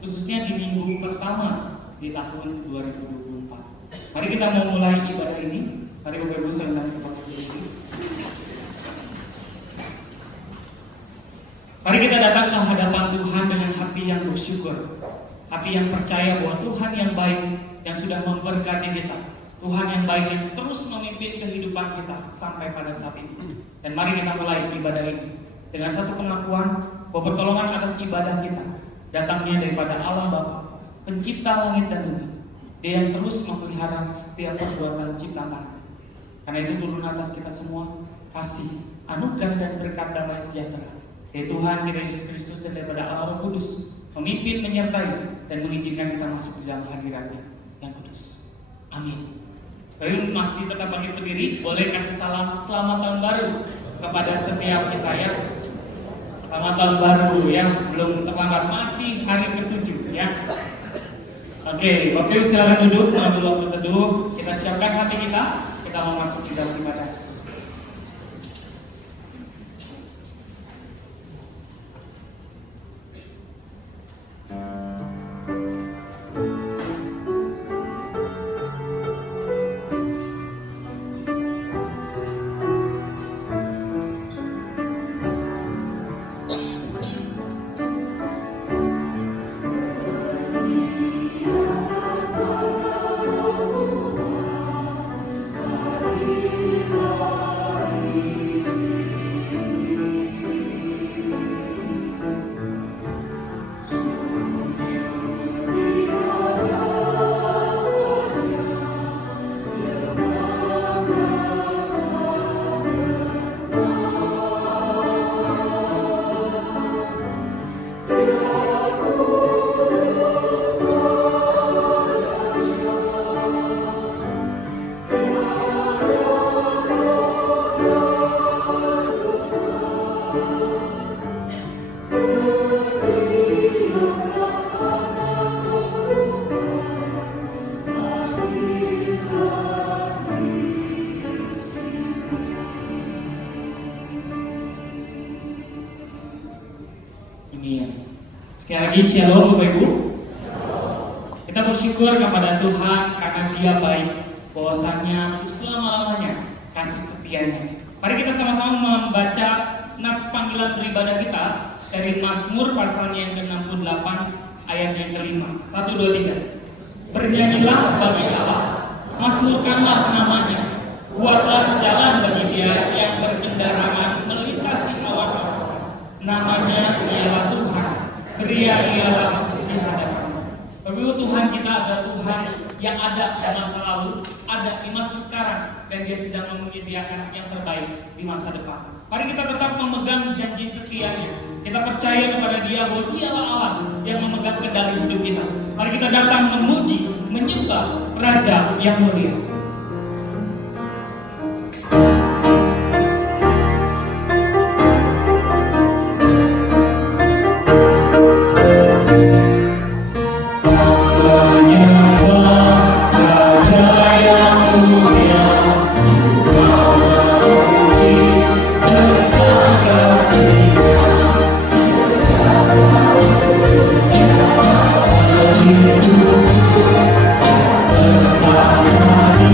khususnya di minggu pertama di tahun 2024. Mari kita mau mulai ibadah ini. Mari Bapak Ibu saya undang kepada berdiri. Mari kita datang ke hadapan Tuhan dengan hati yang bersyukur, hati yang percaya bahwa Tuhan yang baik yang sudah memberkati kita, Tuhan yang baik yang terus memimpin kehidupan kita sampai pada saat ini. Dan mari kita mulai ibadah ini dengan satu pengakuan bahwa pertolongan atas ibadah kita datangnya daripada Allah Bapa, Pencipta langit dan bumi. Dia yang terus memelihara setiap perbuatan ciptaan. Karena itu turun atas kita semua kasih, anugerah dan berkat damai sejahtera dari Tuhan kita Yesus Kristus dan daripada Allah Roh Kudus memimpin, menyertai dan mengizinkan kita masuk ke dalam hadiratnya yang kudus. Amin. Baik, masih tetap bangkit berdiri. Boleh kasih salam selamat tahun baru kepada setiap kita ya. Selamat tahun baru yang belum terlambat, masih hari ke-7 ya. Oke, Bapak Ibu silakan duduk, mengambil waktu teduh. Kita siapkan hati kita mau masuk di dalam ibadah. Sekali lagi shalom Bapak Ibu. Kita bersyukur kepada Tuhan karena Dia baik, bahwasanya untuk selama-lamanya kasih setianya. Mari kita sama-sama membaca nats panggilan beribadah kita dari Mazmur pasalnya yang ke-68 ayat yang ke-5. 1, 2, 3. Bernyanyilah bagi Allah, mazmurkanlah namanya, buatlah jalan bagi Dia yang berkendaraan melintasi awan-awan. Namanya ialah Tuhan, Dia ialah di hadapanmu. Bapak Tuhan kita adalah Tuhan yang ada di masa lalu, ada di masa sekarang, dan Dia sedang menyediakan yang terbaik di masa depan. Mari kita tetap memegang janji setianya. Kita percaya kepada Dia bahwa Dialah Allah yang memegang kendali hidup kita. Mari kita datang memuji, menyembah Raja yang mulia. Terima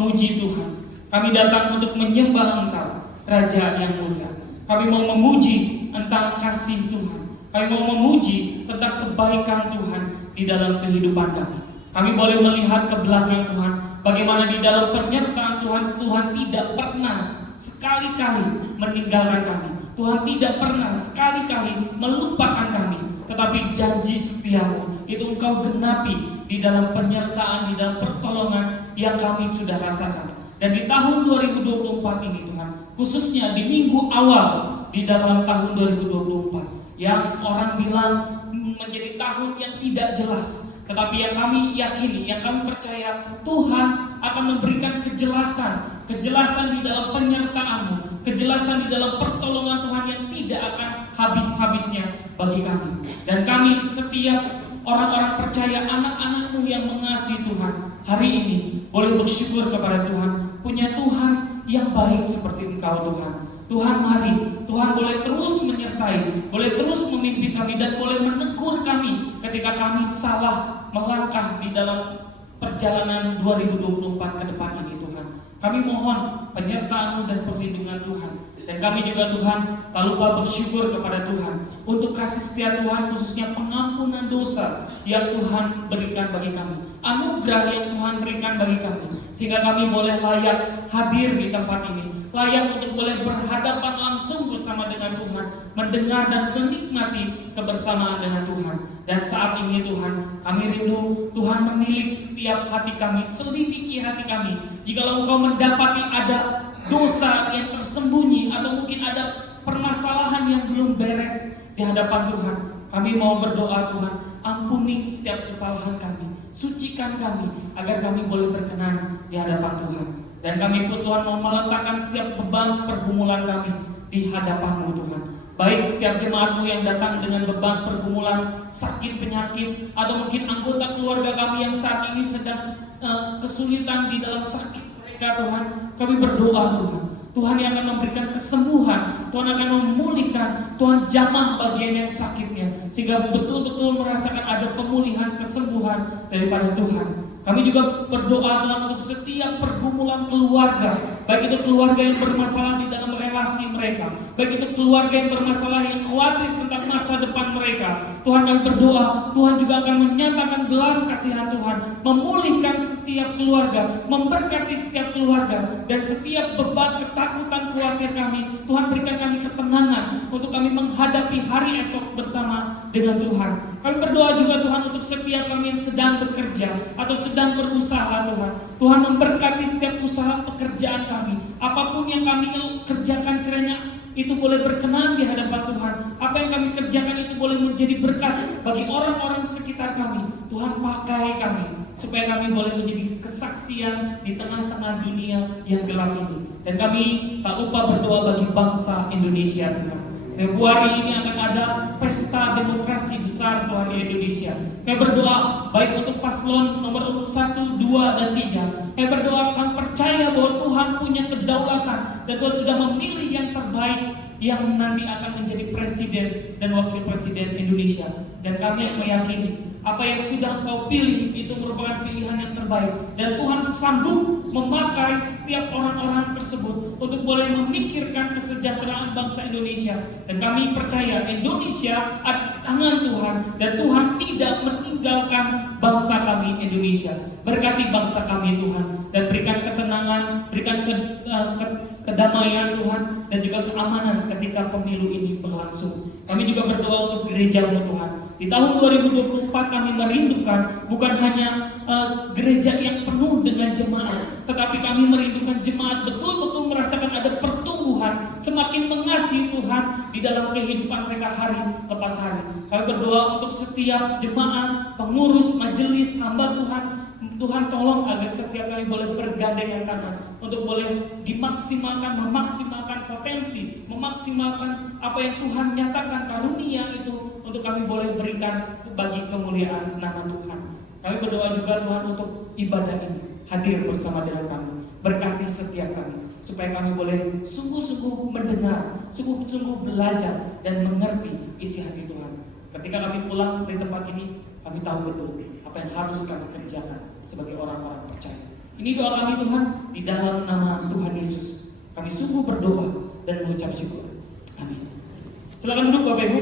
memuji Tuhan. Kami datang untuk menyembah Engkau, Raja yang mulia. Kami mau memuji tentang kasih Tuhan. Kami mau memuji tentang kebaikan Tuhan di dalam kehidupan kami. Kami boleh melihat ke belakang Tuhan, bagaimana di dalam penyertaan Tuhan, Tuhan tidak pernah sekali-kali meninggalkan kami. Tuhan tidak pernah sekali-kali melupakan kami. Tetapi janji setiamu itu Engkau genapi di dalam penyertaan, di dalam pertolongan yang kami sudah rasakan. Dan di tahun 2024 ini Tuhan, khususnya di minggu awal di dalam tahun 2024, yang orang bilang menjadi tahun yang tidak jelas, tetapi yang kami yakini, yang kami percaya, Tuhan akan memberikan kejelasan di dalam penyertaan-Mu, kejelasan di dalam pertolongan Tuhan yang tidak akan habis-habisnya bagi kami. Dan kami setiap orang-orang percaya, anak-anak-Mu yang mengasihi Tuhan, hari ini boleh bersyukur kepada Tuhan, punya Tuhan yang baik seperti Engkau Tuhan. Tuhan mari, Tuhan boleh terus menyertai, boleh terus memimpin kami, dan boleh menegur kami ketika kami salah melangkah di dalam perjalanan 2024 ke depan ini Tuhan. Kami mohon penyertaan-Mu dan perlindungan Tuhan. Dan kami juga Tuhan tak lupa bersyukur kepada Tuhan untuk kasih setia Tuhan, khususnya pengampunan dosa yang Tuhan berikan bagi kami, anugerah yang Tuhan berikan bagi kami, sehingga kami boleh layak hadir di tempat ini, layak untuk boleh berhadapan langsung bersama dengan Tuhan, mendengar dan menikmati kebersamaan dengan Tuhan. Dan saat ini Tuhan, kami rindu Tuhan menilik setiap hati kami, selidiki hati kami. Jikalau Engkau mendapati ada dosa yang tersembunyi atau mungkin ada permasalahan yang belum beres di hadapan Tuhan, kami mau berdoa, Tuhan, ampuni setiap kesalahan kami, sucikan kami agar kami boleh berkenan di hadapan Tuhan. Dan kami pun Tuhan mau meletakkan setiap beban pergumulan kami di hadapan-Mu Tuhan. Baik setiap jemaat-Mu yang datang dengan beban pergumulan, sakit, penyakit, atau mungkin anggota keluarga kami yang saat ini sedang kesulitan di dalam sakit mereka Tuhan, kami berdoa Tuhan, Tuhan yang akan memberikan kesembuhan, Tuhan akan memulihkan, Tuhan jamah bagian yang sakitnya, sehingga betul-betul merasakan ada pemulihan, kesembuhan daripada Tuhan. Kami juga berdoa Tuhan untuk setiap pergumulan keluarga, baik itu keluarga yang bermasalah di dalam relasi mereka, baik itu keluarga yang bermasalah yang khawatir tentang masa depan mereka. Tuhan, kami berdoa, Tuhan juga akan menyatakan belas kasihan Tuhan, memulihkan setiap keluarga, memberkati setiap keluarga, dan setiap beban, ketakutan, khawatir kami, Tuhan berikan kami ketenangan untuk kami menghadapi hari esok bersama dengan Tuhan. Kami berdoa juga Tuhan untuk setiap kami yang sedang bekerja atau sedang berusaha Tuhan. Tuhan memberkati setiap usaha pekerjaan kami. Apapun yang kami kerjakan kiranya itu boleh berkenan di hadapan Tuhan. Apa yang kami kerjakan itu boleh menjadi berkat bagi orang-orang sekitar kami. Tuhan pakai kami supaya kami boleh menjadi kesaksian di tengah-tengah dunia yang gelap ini. Dan kami tak lupa berdoa bagi bangsa Indonesia Tuhan. Februari ini akan ada pesta demokrasi besar Tuhan di Indonesia. Kami berdoa baik untuk paslon nomor urut 1, 2, dan 3. Kami berdoa akan percaya bahwa Tuhan punya kedaulatan dan Tuhan sudah memilih yang terbaik yang nanti akan menjadi presiden dan wakil presiden Indonesia. Dan kami meyakini apa yang sudah Engkau pilih itu merupakan pilihan yang terbaik, dan Tuhan sanggup memakai setiap orang-orang tersebut untuk boleh memikirkan kesejahteraan bangsa Indonesia. Dan kami percaya Indonesia ada tangan Tuhan, dan Tuhan tidak meninggalkan bangsa kami Indonesia. Berkati bangsa kami Tuhan, dan berikan ketenangan, berikan kedamaian Tuhan, dan juga keamanan ketika pemilu ini berlangsung. Kami juga berdoa untuk gereja-Mu Tuhan. Di tahun 2024 kami merindukan bukan hanya gereja yang penuh dengan jemaat, tetapi kami merindukan jemaat betul-betul merasakan ada pertumbuhan, semakin mengasihi Tuhan di dalam kehidupan mereka hari lepas hari. Kami berdoa untuk setiap jemaat, pengurus, majelis, hamba Tuhan. Tuhan tolong agar setiap kami boleh bergandengan tangan untuk boleh dimaksimalkan, memaksimalkan potensi, memaksimalkan apa yang Tuhan nyatakan karunia itu untuk kami boleh berikan bagi kemuliaan nama Tuhan. Kami berdoa juga Tuhan untuk ibadah ini hadir bersama dengan kami, berkati setiap kami supaya kami boleh sungguh-sungguh mendengar, sungguh-sungguh belajar dan mengerti isi hati Tuhan. Ketika kami pulang dari tempat ini, kami tahu betul apa yang harus kami kerjakan sebagai orang-orang percaya. Ini doa kami Tuhan, di dalam nama Tuhan Yesus. Kami sungguh berdoa dan mengucap syukur. Amin. Silakan duduk Bapak Ibu.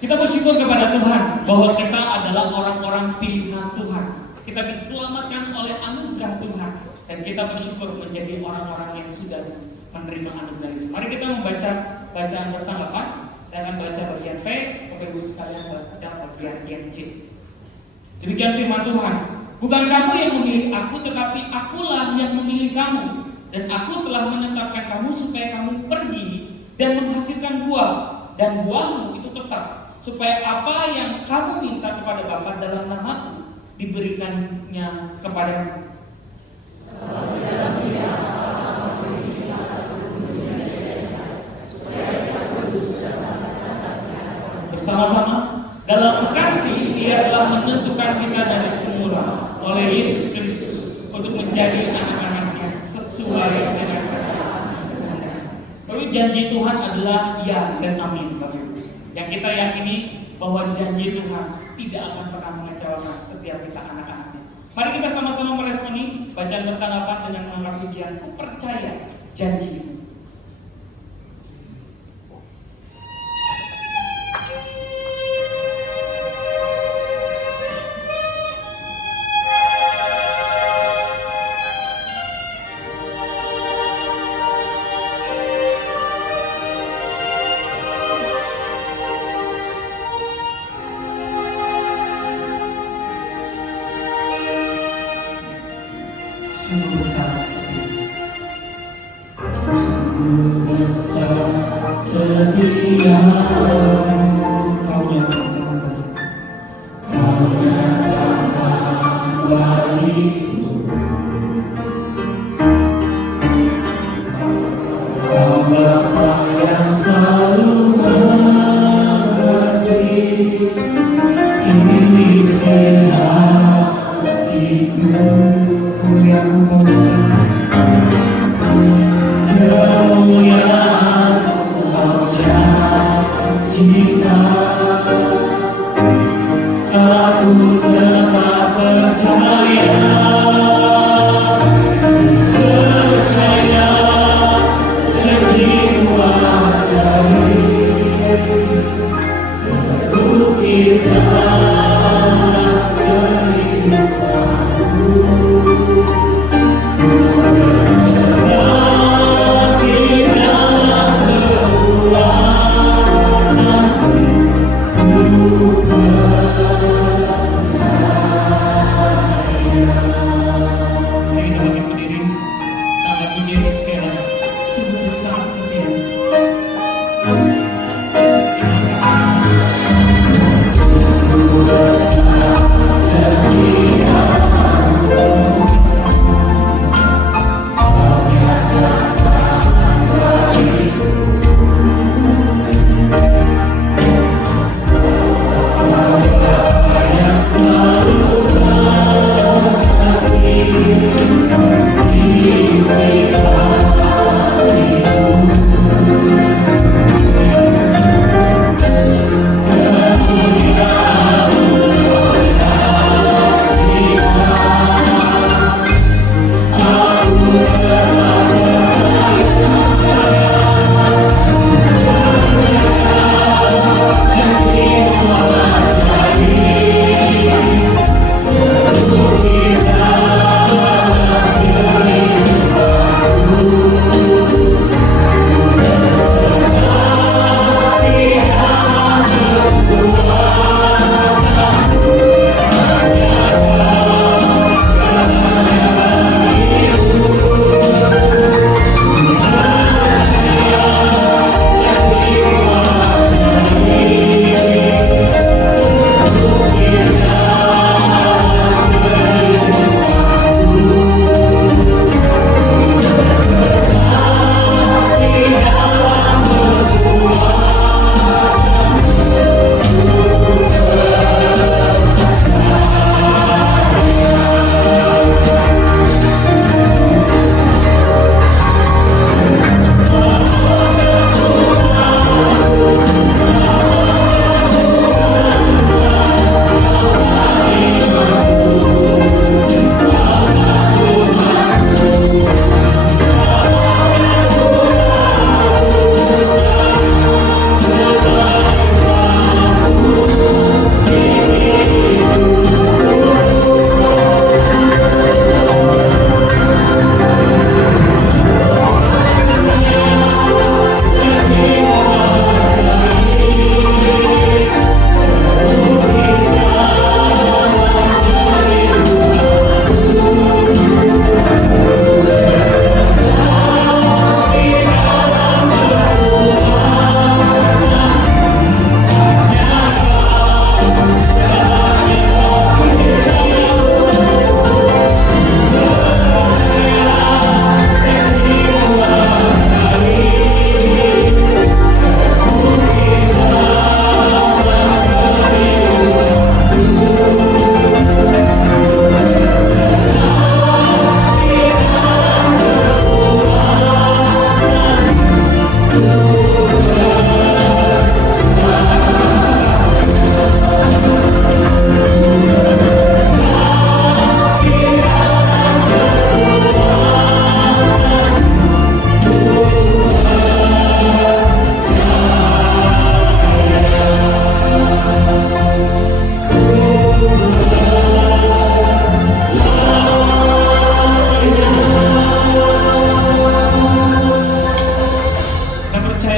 Kita bersyukur kepada Tuhan bahwa kita adalah orang-orang pilihan Tuhan. Kita diselamatkan oleh anugerah Tuhan, dan kita bersyukur menjadi orang-orang yang sudah menerima anugerah itu. Mari kita membaca bacaan bertanggapan. Saya akan baca bagian P, Bapak Ibu sekalian baca bagian C. Demikian firman Tuhan. Bukan kamu yang memilih aku, tetapi akulah yang memilih kamu. Dan aku telah menetapkan kamu supaya kamu pergi dan menghasilkan buah, dan buahmu itu tetap, supaya apa yang kamu minta kepada Bapa dalam namaku diberikannya kepadamu. Bersama-sama dalam kasih Dia telah menentukan kita dari semula oleh Yesus Kristus untuk menjadi anak-anaknya sesuai dengan kata-kata. Tapi janji Tuhan adalah ya dan amin, Bapak Ibu. Yang kita yakini bahwa janji Tuhan tidak akan pernah mengecewakan setiap kita anak-anaknya. Mari kita sama-sama meresponi bacaan bertanggapan dengan mengangkat pujian, ku percaya janji-Mu. Sungguh besar setia Kau nyatakan bagiku, Kau Bapa yang selalu mengerti isi hatiku. Yang kau kemuliaan kau janjikan, aku tetap percaya janji-Mu ajaib terbukti dalam kehidupanku.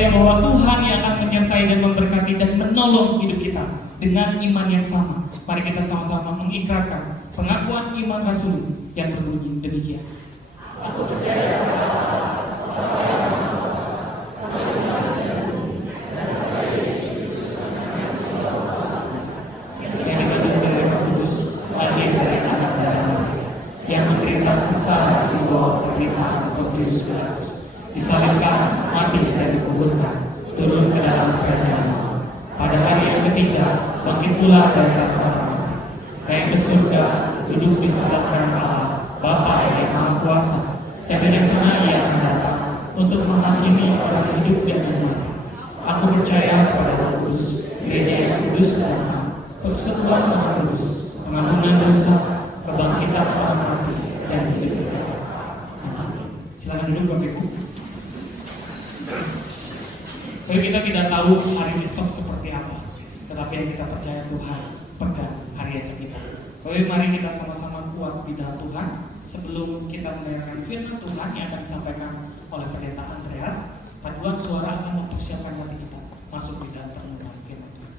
percaya bahwa Tuhan yang akan menyertai dan memberkati dan menolong hidup kita dengan iman yang sama. Mari kita sama-sama mengikrarkan pengakuan iman Rasul yang berbunyi demikian. Aku percaya yang menderita sengsara di bawah pemerintahan Pontius Pilatus, disalibkan, mati dan dikuburkan, turun ke dalam kerajaan Allah. Pada hari yang ketiga, bangkit pula dari antara mati, naik ke surga, duduk di sebelah kanan Allah, Bapa yang Maha Kuasa, dan dari sana Ia akan datang untuk menghakimi orang hidup dan yang mati. Aku percaya kepada Roh Kudus, gereja yang kudus dan am, persekutuan Maha Kudus, pengampunan dosa, kebangkitan orang mati dan hidup kekal. Amin. Silakan duduk Bapak Ibu. Tapi kita tidak tahu hari esok seperti apa, tetapi yang kita percaya Tuhan pegang hari esok kita. Baik, mari kita sama-sama kuat di dalam Tuhan sebelum kita mendengarkan firman Tuhan yang akan disampaikan oleh Pendeta Andreas. Paduan suara akan mempersiapkan hati kita masuk di dalam perenungan firman Tuhan.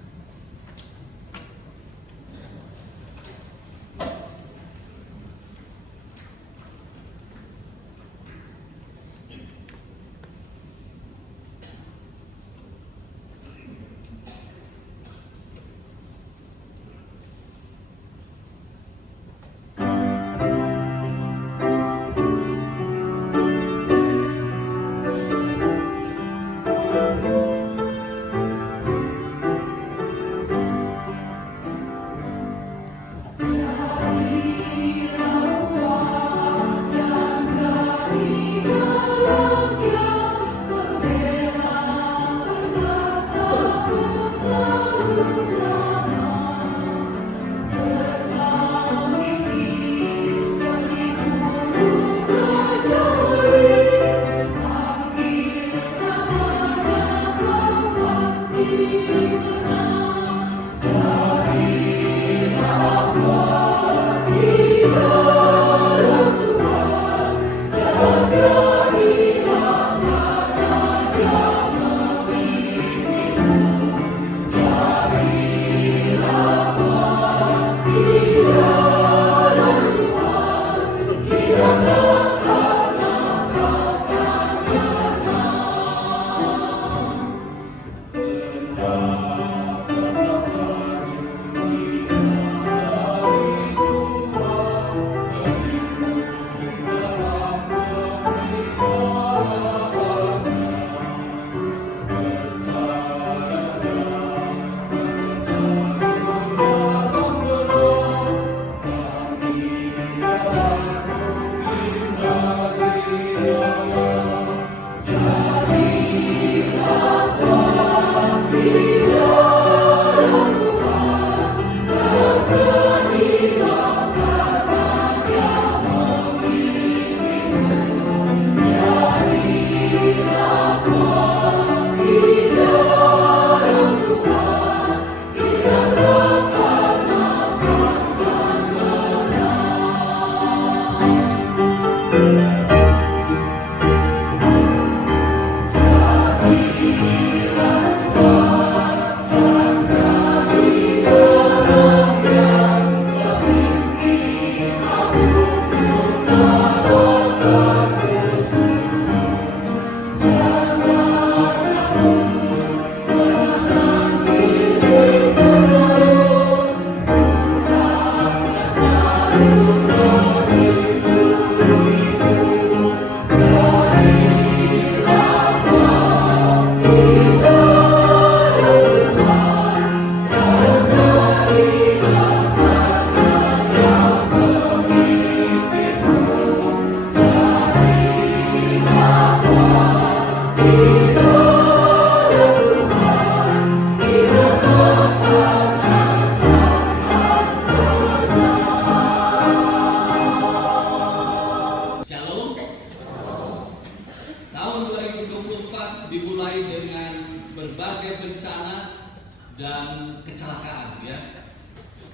dan kecelakaan ya.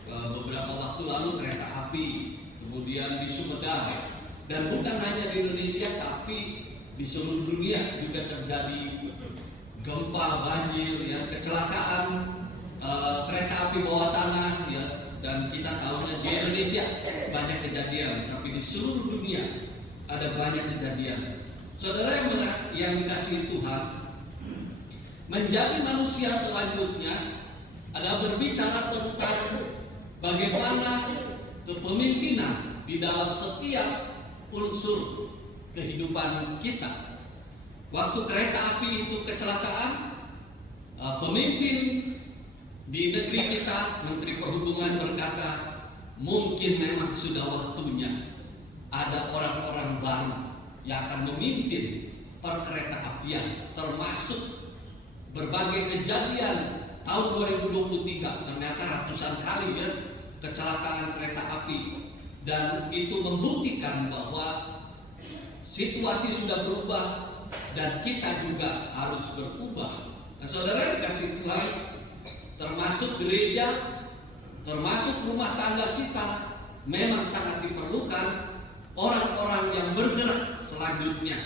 Beberapa waktu lalu kereta api, kemudian di Sumedang, dan bukan hanya di Indonesia tapi di seluruh dunia juga terjadi gempa, banjir, ya, kecelakaan, kereta api bawah tanah, ya, dan kita tahunya di Indonesia banyak kejadian, tapi di seluruh dunia ada banyak kejadian. Saudara yang dikasihi Tuhan, menjadi manusia selanjutnya adalah berbicara tentang bagaimana kepemimpinan di dalam setiap unsur kehidupan kita. Waktu kereta api itu kecelakaan, pemimpin di negeri kita, Menteri Perhubungan berkata, mungkin memang sudah waktunya ada orang-orang baru yang akan memimpin perkereta-apian, termasuk berbagai kejadian tahun 2023. Ternyata ratusan kali ya kecelakaan kereta api, dan itu membuktikan bahwa situasi sudah berubah dan kita juga harus berubah. Nah, saudara dikasih Tuhan, termasuk gereja, termasuk rumah tangga kita, memang sangat diperlukan orang-orang yang bergerak selanjutnya.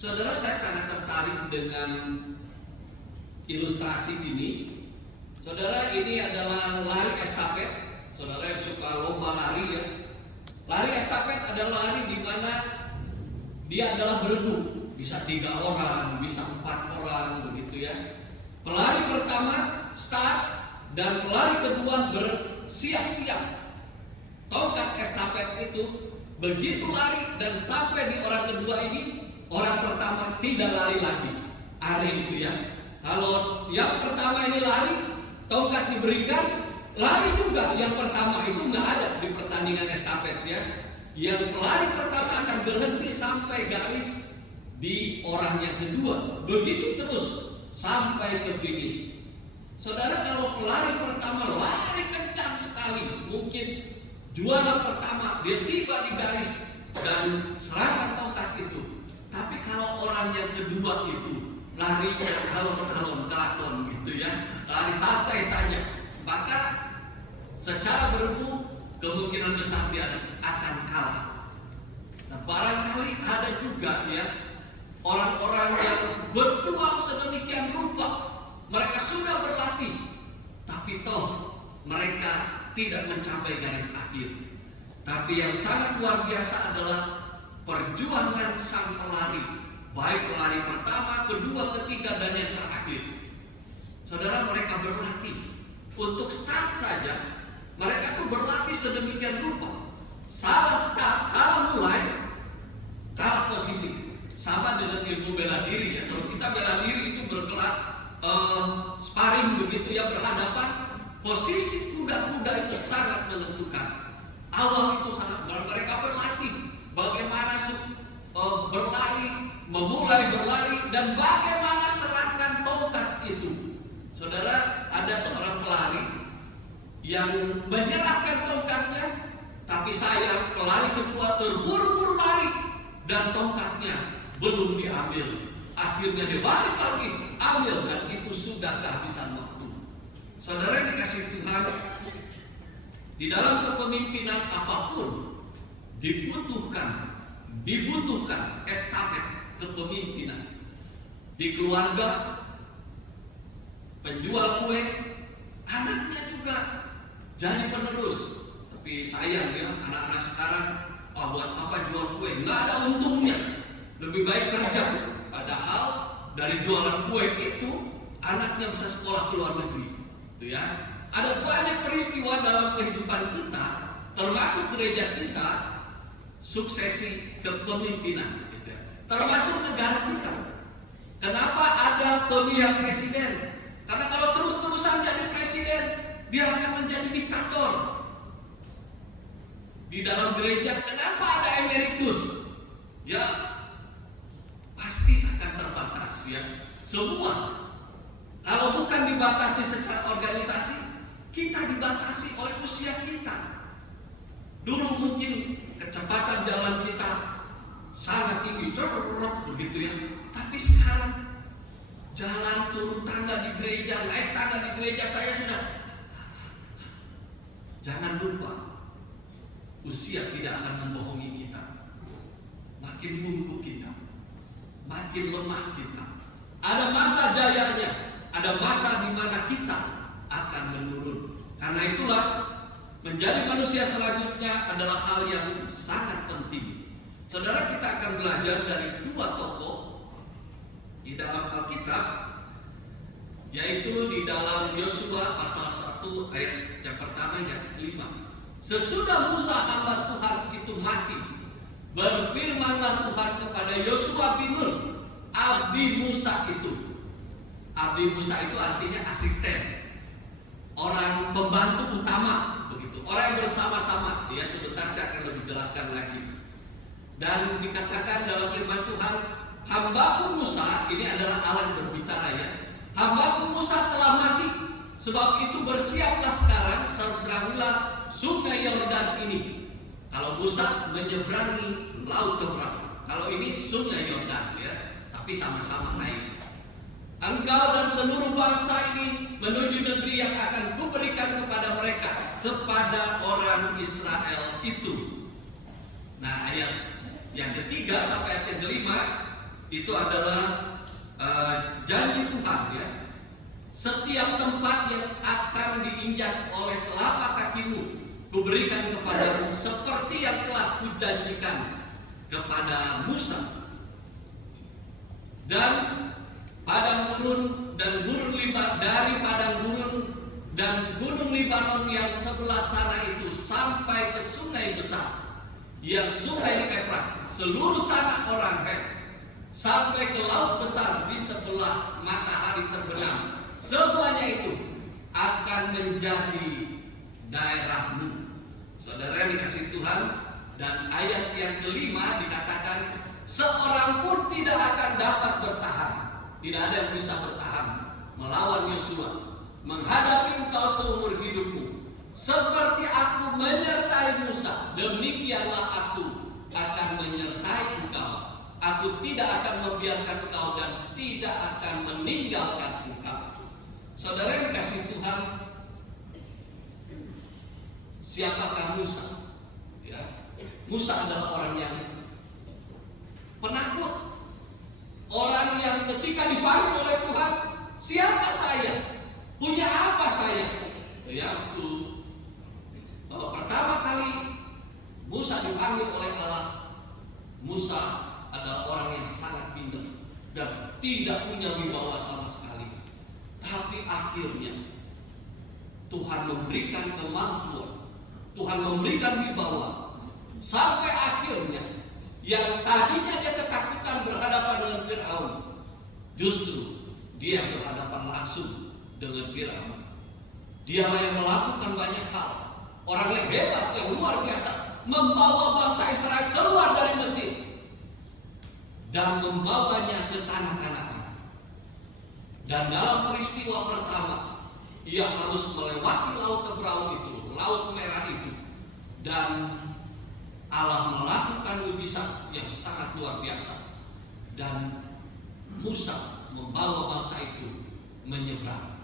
Saudara, saya sangat tertarik dengan ilustrasi ini. Saudara, ini adalah lari estafet. Saudara yang suka lomba lari ya, lari estafet adalah lari di mana dia adalah beregu, bisa 3 orang, bisa 4 orang, begitu ya. Pelari pertama start dan pelari kedua bersiap-siap. Tongkat estafet itu begitu lari dan sampai di orang kedua ini, orang pertama tidak lari lagi. Aneh itu ya. Kalau yang pertama ini lari, tongkat diberikan, lari juga. Yang pertama itu nggak ada di pertandingan estafet ya. Yang pelari pertama akan berhenti sampai garis di orang yang kedua. Begitu terus sampai ke finish. Saudara, kalau pelari pertama lari kencang sekali, mungkin juara pertama dia tiba di garis dan serangkan tongkat itu. Tapi kalau orang yang kedua itu larinya kalon-kalon kelakon gitu ya, lari santai saja, maka secara beregu kemungkinan besar dia akan kalah. Nah, barangkali ada juga ya orang-orang yang berjuang sedemikian rupa, mereka sudah berlatih, tapi toh mereka tidak mencapai garis akhir. Tapi yang sangat luar biasa adalah perjuangan sang pelari, baik pelari pertama, kedua, ketiga, dan yang terakhir. Saudara, mereka berlatih untuk start saja. Mereka tuh berlatih sedemikian rupa. Salah start, salah mulai, kalah posisi. Sama dengan ilmu bela diri ya. Kalau kita bela diri itu bergerak sparring begitu ya, berhadapan, posisi kuda-kuda itu sangat menentukan. Allah itu sangat, mereka berlatih bagaimana berlari, memulai berlari, dan bagaimana serangkan tongkat itu. Saudara, ada seorang pelari yang menyerahkan tongkatnya, tapi sayang pelari kedua terburu-buru lari dan tongkatnya belum diambil. Akhirnya dia balik lagi, ambil, dan itu sudah kehabisan waktu. Saudara yang dikasih Tuhan, di dalam kepemimpinan apapun dibutuhkan estafet kepemimpinan. Di keluarga, penjual kue, anaknya juga jadi penerus. Tapi sayang ya, anak-anak sekarang, buat apa jual kue? Nggak ada untungnya. Lebih baik kerja. Padahal dari jualan kue itu anaknya bisa sekolah ke luar negeri. Itu ya. Ada banyak peristiwa dalam kehidupan kita, termasuk gereja kita, suksesi kepemimpinan. Gitu ya. Termasuk negara kita. Kenapa ada pemilihan presiden? Karena kalau terus-terusan jadi presiden, dia akan menjadi diktator. Di dalam gereja, kenapa ada emeritus? Ya, pasti akan terbatas ya. Semua. Kalau bukan dibatasi secara organisasi, kita dibatasi oleh usia kita. Dulu mungkin kecepatan jalan kita sangat tinggi, begitu ya. Tapi sekarang jalan turun tangga di gereja, naik tangga di gereja, saya sudah. Jangan lupa, usia tidak akan membohongi kita. Makin bungkuk kita, makin lemah kita. Ada masa jayanya, ada masa di mana kita akan menurun. Karena itulah menjadi manusia selanjutnya adalah hal yang sangat penting. Saudara, kita akan belajar dari dua tokoh di dalam Alkitab, yaitu di dalam Yosua pasal 1 ayat yang pertama yang 5. Sesudah Musa hamba Tuhan itu mati, berfirmanlah Tuhan kepada Yosua bin Nun, abdi Musa itu. Abdi Musa itu artinya asisten, orang pembantu utama, begitu. Orang yang bersama-sama. Ya, sebentar saya akan lebih jelaskan lagi. Dan dikatakan dalam firman Tuhan, hambaku Musa, ini adalah Allah yang berbicara ya. Hambaku Musa telah mati, sebab itu bersiaplah sekarang, seberangilah sungai Yordan ini. Kalau Musa menyeberangi laut Keberang, kalau ini sungai Yordan ya, tapi sama-sama naik. Engkau dan seluruh bangsa ini menuju negeri yang akan kuberikan kepada mereka, kepada orang Israel itu. Nah, ayat yang ketiga sampai ayat yang kelima itu adalah janji Tuhan ya. Setiap tempat yang akan diinjak oleh telapak kakimu, kuberikan kepadamu seperti yang telah kujanjikan kepada Musa. Dan padang gurun dan gurun Libanon, dari padang gurun dan gunung Libanon yang sebelah sana itu sampai ke sungai besar, yang sungai Efrat, seluruh tanah orang Het, sampai ke laut besar di sebelah matahari terbenam. Semuanya itu akan menjadi daerahmu. Saudara yang dikasihi Tuhan, dan ayat yang kelima dikatakan, seorang pun tidak akan dapat bertahan. Tidak ada yang bisa bertahan melawan Yosua, menghadapi engkau seumur hidupmu. Seperti aku menyertai Musa, demikianlah aku akan menyertai engkau. Aku tidak akan membiarkan engkau dan tidak akan meninggalkan engkau. Saudara yang dikasihi Tuhan, siapakah Musa? Ya, Musa adalah orang yang penakut, orang yang ketika dipanggil oleh Tuhan, siapa saya? Punya apa saya? Ya, waktu pertama kali Musa dipanggil oleh Allah, Musa adalah orang yang sangat pintar dan tidak punya wibawa sama sekali. Tapi akhirnya Tuhan memberikan kemampuan, Tuhan memberikan wibawa, sampai akhirnya yang tadinya dia ketakutan berhadapan dengan Firaun, justru dia berhadapan langsung dengan Firaun. Dialah yang melakukan banyak hal, orang yang hebat, yang luar biasa, membawa bangsa Israel keluar dari Mesir dan membawanya ke tanah Kanaan. Dan dalam peristiwa pertama, ia harus melewati laut Keberau itu, laut merah itu, dan Allah melakukan mujizat yang sangat luar biasa, dan Musa membawa bangsa itu menyeberang.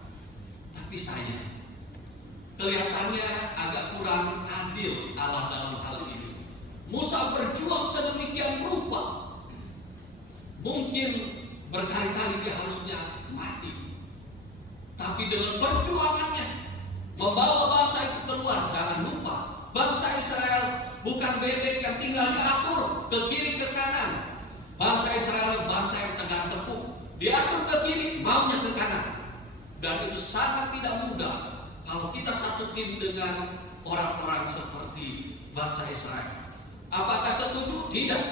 Tapi sayang, kelihatannya agak kurang adil Allah dalam hal ini. Musa berjuang sedemikian rupa, mungkin berkali-kali dia harusnya mati, tapi dengan perjuangannya membawa bangsa itu keluar. Jangan lupa, bangsa Israel bukan bebek yang tinggal diatur ke kiri ke kanan. Bangsa Israel bangsa yang tegar tepuk, diatur ke kiri, maunya ke kanan. Dan itu sangat tidak mudah kalau kita satu tim dengan orang-orang seperti bangsa Israel. Apakah setuju? Tidak.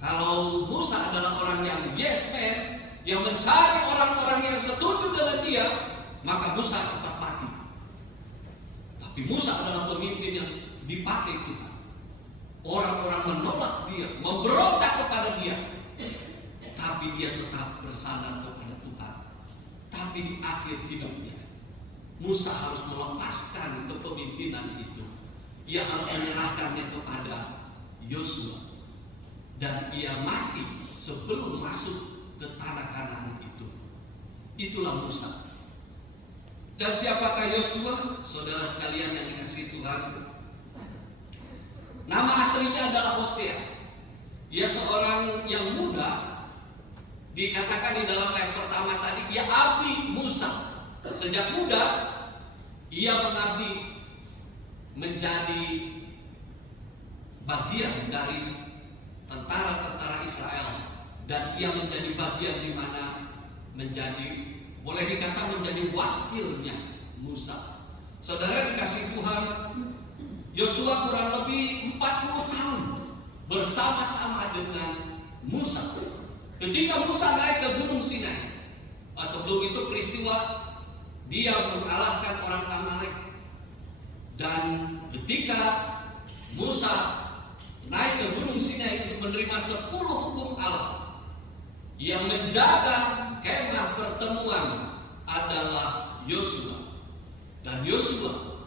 Kalau Musa adalah orang yang yes man, yang mencari orang-orang yang setuju dengan dia, maka Musa cepat mati. Tapi Musa adalah pemimpin yang dipakai Tuhan. Orang-orang menolak dia, memberontak kepada dia, tapi dia tetap bersandar kepada Tuhan. Tapi di akhir hidupnya, Musa harus melepaskan kepemimpinan itu. Ia harus menyerahkannya kepada Yosua, dan ia mati sebelum masuk ke tanah Kanaan itu. Itulah Musa. Dan siapakah Yosua? Saudara sekalian yang dikasihi Tuhan, nama aslinya adalah Hosea. Ia seorang yang muda Dikatakan di dalam ayat pertama tadi, dia abdi Musa. Sejak muda ia mengabdi, menjadi bagian dari tentara-tentara Israel, dan ia menjadi bagian di mana menjadi, boleh dikatakan menjadi wakilnya Musa. Saudara dikasih Tuhan, Yosua kurang lebih 40 tahun bersama-sama dengan Musa. Ketika Musa naik ke Gunung Sinai, sebelum itu peristiwa dia mengalahkan orang Amalek. Dan ketika Musa naik ke Gunung Sinai untuk menerima 10 hukum Allah, yang menjaga kemah pertemuan adalah Yosua. Dan Yosua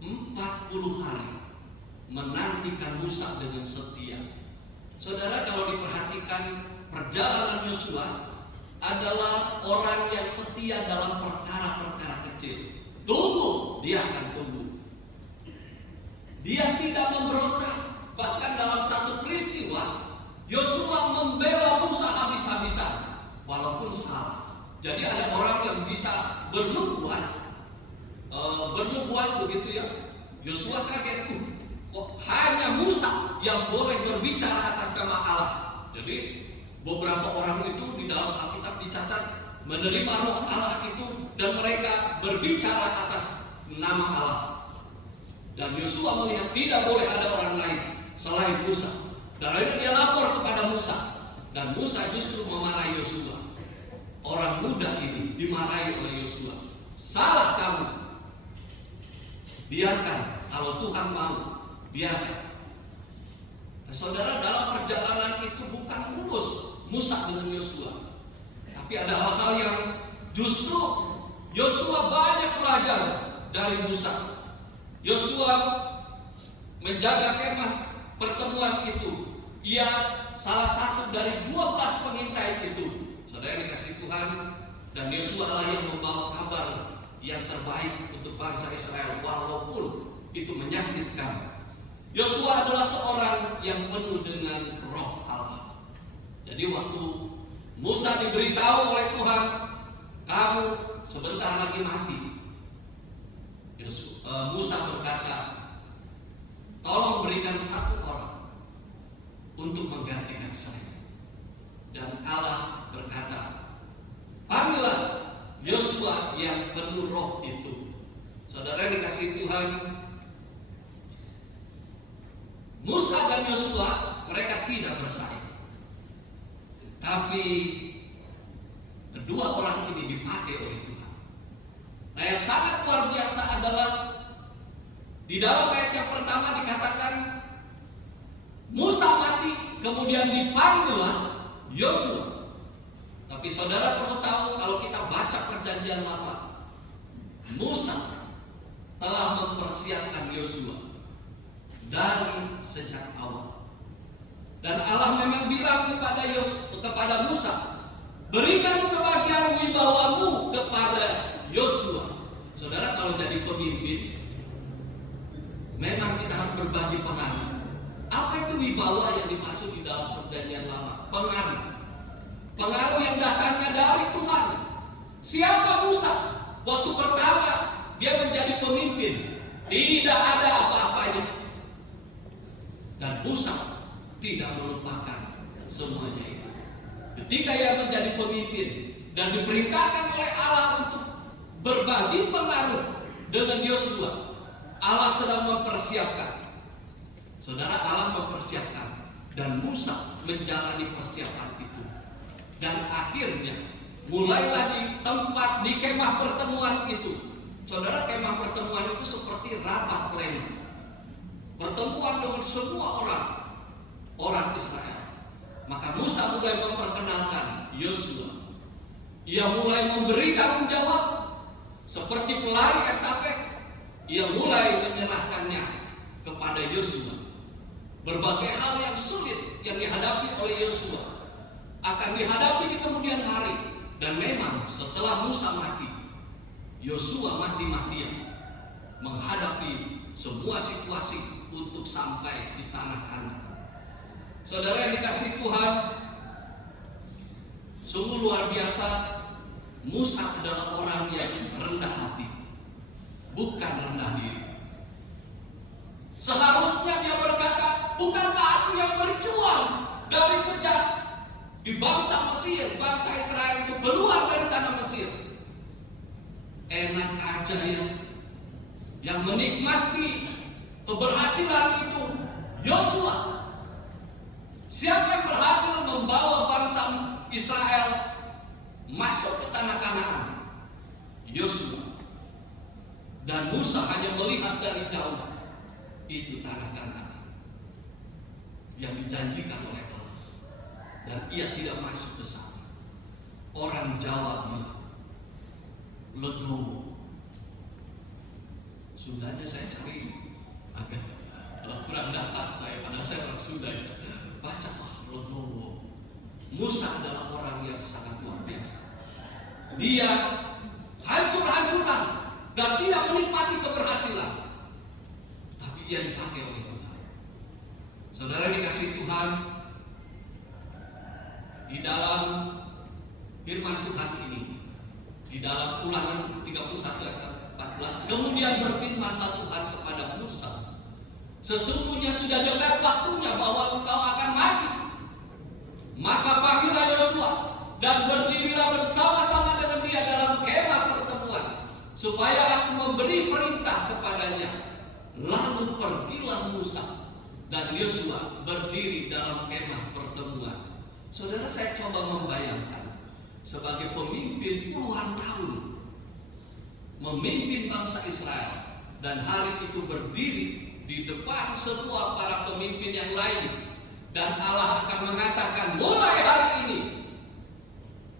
40 hari menantikan Musa dengan setia. Saudara, kalau diperhatikan perjalanan Yosua adalah orang yang setia dalam perkara-perkara kecil. Tunggu, dia akan tunggu. Dia tidak memberontak. Bahkan dalam satu peristiwa, Yosua membela Musa habis-habisan walaupun salah. Jadi ada orang yang bisa bernubuat begitu ya. Yosua kaget, kok hanya Musa yang boleh berbicara atas nama Allah. Jadi beberapa orang itu di dalam Alkitab dicatat menerima roh Allah itu, dan mereka berbicara atas nama Allah. Dan Yosua melihat tidak boleh ada orang lain selain Musa. Dan akhirnya dia lapor kepada Musa, dan Musa justru memarahi Yosua. Orang muda ini dimarahi oleh Yosua. Salah kamu. Biarkan, kalau Tuhan mau, biarkan. Nah, saudara, dalam perjalanan itu bukan mulus Musa dengan Yosua, tapi ada hal-hal yang justru Yosua banyak belajar dari Musa. Yosua menjaga kemah pertemuan itu. Ia salah satu dari 12 pengintai itu. Saudara dikasih Tuhan, dan Yosua lah yang membawa kabar yang terbaik untuk bangsa Israel walaupun itu menyakitkan. Yosua adalah seorang yang penuh dengan roh Allah. Jadi waktu Musa diberitahu oleh Tuhan, kamu sebentar lagi mati, Musa berkata, tolong berikan satu orang untuk menggantikan saya. Dan Allah berkata, panggillah Yosua yang penuh roh itu. Saudara dikasih Tuhan, Musa dan Yosua mereka tidak bersaing, tapi kedua orang ini dipakai oleh Tuhan. Nah, yang sangat luar biasa adalah di dalam ayat yang pertama dikatakan Musa mati, kemudian dipanggillah Yosua. Tapi saudara perlu tahu, kalau kita baca perjanjian lama, Musa telah mempersiapkan Yosua dari sejak awal. Dan Allah memang bilang kepada Musa, berikan sebagian wibawamu kepada Yosua. Saudara, kalau jadi pemimpin, memang kita harus berbagi pengaruh. Apa itu wibawa yang dimaksud di dalam perjanjian lama? Pengaruh. Pengaruh yang datangnya dari Tuhan. Siapa Musa? Waktu pertama dia menjadi pemimpin, tidak ada apa-apanya. Dan Musa tidak melupakan semuanya itu. Ketika ia menjadi pemimpin dan diperintahkan oleh Allah untuk berbagi pengaruh dengan Yosua, Allah sedang mempersiapkan. Saudara, Allah mempersiapkan dan Musa menjalani persiapan itu. Dan akhirnya mulailah di tempat di kemah pertemuan itu. Saudara, kemah pertemuan itu seperti rapat pleno, pertemuan dengan semua orang Israel. Maka Musa mulai memperkenalkan Yosua. Ia mulai memberi tanggung jawab seperti pelari estafet. Ia mulai menyerahkannya kepada Yosua. Berbagai hal yang sulit yang dihadapi oleh Yosua akan dihadapi di kemudian hari. Dan memang setelah Musa mati, Yosua mati-matian menghadapi semua situasi untuk sampai di tanah Kanaan. Saudara yang dikasih Tuhan, Sungguh luar biasa, Musa adalah orang yang rendah hati, bukan rendah diri. Seharusnya dia berkata, bukankah aku yang berjuang dari sejak di bangsa Mesir, bangsa Israel itu keluar dari tanah Mesir. Enak aja ya, yang menikmati keberhasilan itu Yosua. Siapa yang berhasil membawa bangsa Israel masuk ke tanah Kanaan? Yosua. Dan Musa hanya melihat dari jauh. Itu tanah Kanaan yang dijanjikan oleh Allah, dan ia tidak masuk ke sana. Orang Jawa bilang legowo. Sundanya saya cari agak kurang datar saya, padahal saya orang Sunda. Bacalah legowo. Musa adalah orang yang sangat luar biasa. Dia hancur-hancuran dan tidak menikmati keberhasilan, tapi dia dipakai oleh Tuhan. Saudara dikasih Tuhan, di dalam firman Tuhan ini, di dalam Ulangan 31 ayat 14, kemudian berfirmanlah Tuhan kepada Musa, sesungguhnya sudah dekat waktunya bahwa engkau akan mati. Maka panggillah Yosua dan berdirilah bersama-sama dengan dia dalam kemah pertemuan, supaya aku memberi perintah kepadanya. Lalu pergilah Musa dan Yosua berdiri dalam kemah pertemuan. Saudara, saya coba membayangkan sebagai pemimpin puluhan tahun memimpin bangsa Israel, dan hari itu berdiri di depan semua para pemimpin yang lain, dan Allah akan mengatakan, mulai hari ini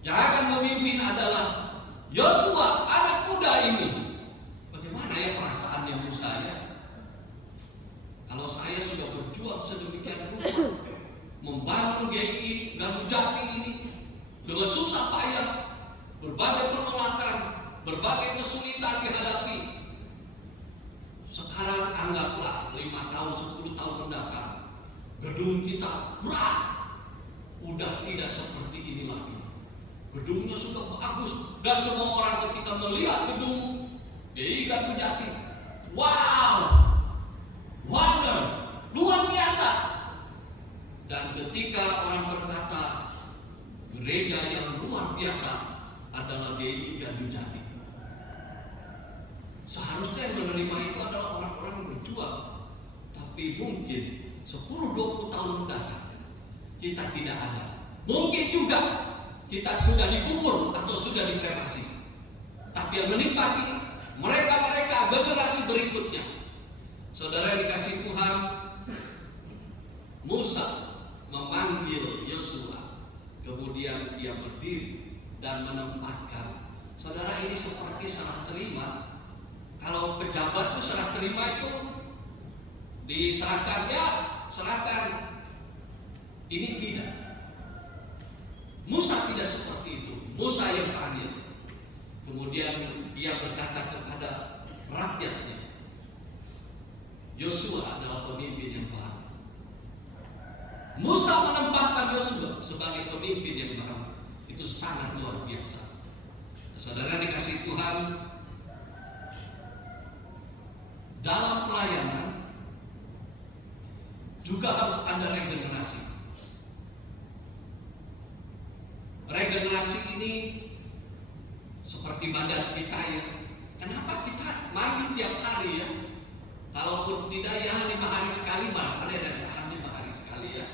yang akan memimpin adalah Yosua anak muda ini. Bagaimana ya perasaannya Musa ya? Kalau saya sudah berjuang sedemikian rupa membangun GI Gardu Jati ini dengan susah payah, berbagai penolakan, berbagai kesulitan dihadapi. Sekarang anggaplah 5 tahun, 10 tahun mendatang, gedung kita berat, udah tidak seperti ini lagi. Gedungnya sudah bagus, dan semua orang ketika melihat gedung GI Gardu Jati, wow, wonder, luar biasa. Dan ketika orang berkata gereja yang luar biasa adalah GI Gardu Jati, seharusnya yang menerima itu adalah orang-orang yang berjuang. Tapi mungkin 10-20 tahun mendatang kita tidak ada. Mungkin juga kita sudah dikubur atau sudah dikremasi. Tapi yang menikmati mereka-mereka generasi berikutnya. Saudara yang dikasih Tuhan, Musa memanggil Yosua, kemudian dia berdiri dan menempatkan. Saudara, ini seperti serah terima. Kalau pejabat itu serah terima itu diserahkan, ya serahkan. Ini tidak. Musa tidak seperti itu. Musa yang panggil. Kemudian dia berkata kepada rakyatnya, Yosua adalah pemimpin yang baru. Musa menempatkan Yosua sebagai pemimpin yang baru. Itu sangat luar biasa. Saudara dikasih Tuhan, dalam pelayanan juga harus ada regenerasi. Regenerasi ini seperti badan kita ya. Kenapa kita mandi tiap hari ya? Kalaupun tidak ya 5 hari sekali, bahkan ada tahan 5 hari sekali ya.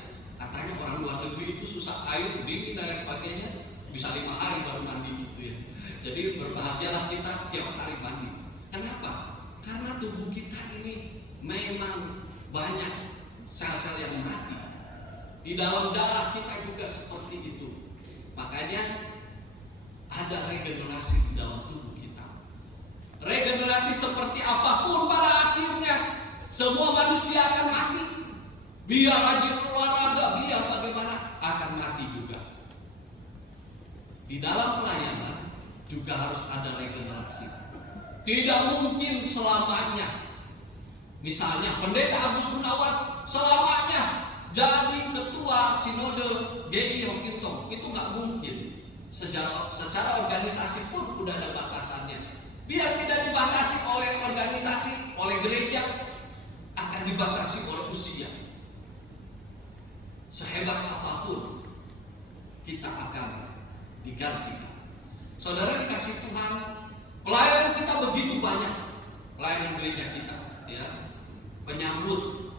Katanya orang luar negeri itu susah air, dingin dan sebagainya, bisa 5 hari baru mandi gitu ya. Jadi berbahagialah kita tiap hari mandi. Kenapa? Karena tubuh kita ini memang banyak sel-sel yang mati. Di dalam darah kita juga seperti itu. Makanya ada regenerasi di dalam tubuh kita. Regenerasi seperti apapun pada akhirnya semua manusia akan mati. Biar rajin olahraga, biar bagaimana, akan mati juga. Di dalam pelayanan juga harus ada regenerasi. Tidak mungkin selamanya. Misalnya Pendeta Agus Gunawan selamanya jadi ketua sinode GI Rokitong, itu nggak mungkin. secara organisasi pun udah ada batasannya. Biar tidak dibatasi oleh organisasi, oleh gereja, akan dibatasi oleh usia. Sehebat apapun kita akan digantikan. Saudara dikasih Tuhan, pelayanan kita begitu banyak, pelayanan gereja kita, ya, penyambut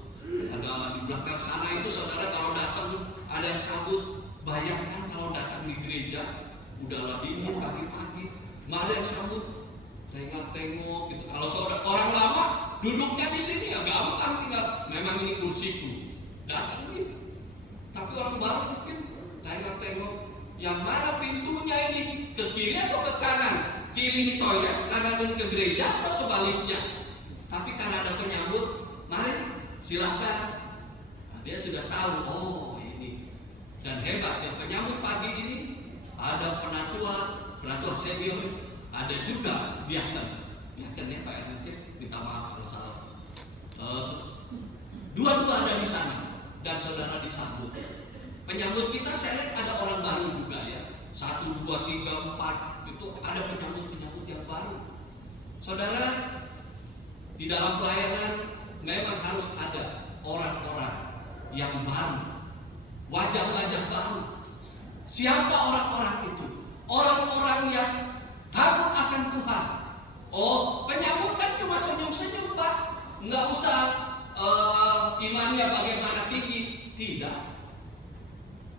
ada di belakang sana itu saudara kalau datang ada yang sambut. Bayangkan kalau datang di gereja udahlah dingin pagi-pagi, nggak ada yang sambut, tengok-tengok gitu. Kalau saudara orang lama duduknya di sini ya gampang tinggal, memang ini kursiku, datang gitu. Tapi orang baru mungkin tengok-tengok, yang mana pintunya ini, ke kiri atau ke kanan? Kiri ini toilet, kanan ini ke gereja atau sebaliknya? Tapi karena ada penyambut, mari silakan. Nah, dia sudah tahu, oh ini. Dan hebatnya penyambut pagi ini ada penatua senior, ada juga diakennya Pak Ernest, minta maaf kalau salah. Dua-dua ada di sana dan saudara disambut. Penyambut kita saya lihat ada orang baru juga ya. 1, 2, 3, 4 itu ada penyambut yang baru. Saudara, di dalam pelayanan memang harus ada orang-orang yang baru, wajah-wajah baru. Siapa orang-orang itu? Orang-orang yang takut akan Tuhan. Oh, penyambut kan cuma senyum-senyum Pak, nggak usah imannya bagaimana tinggi, tidak.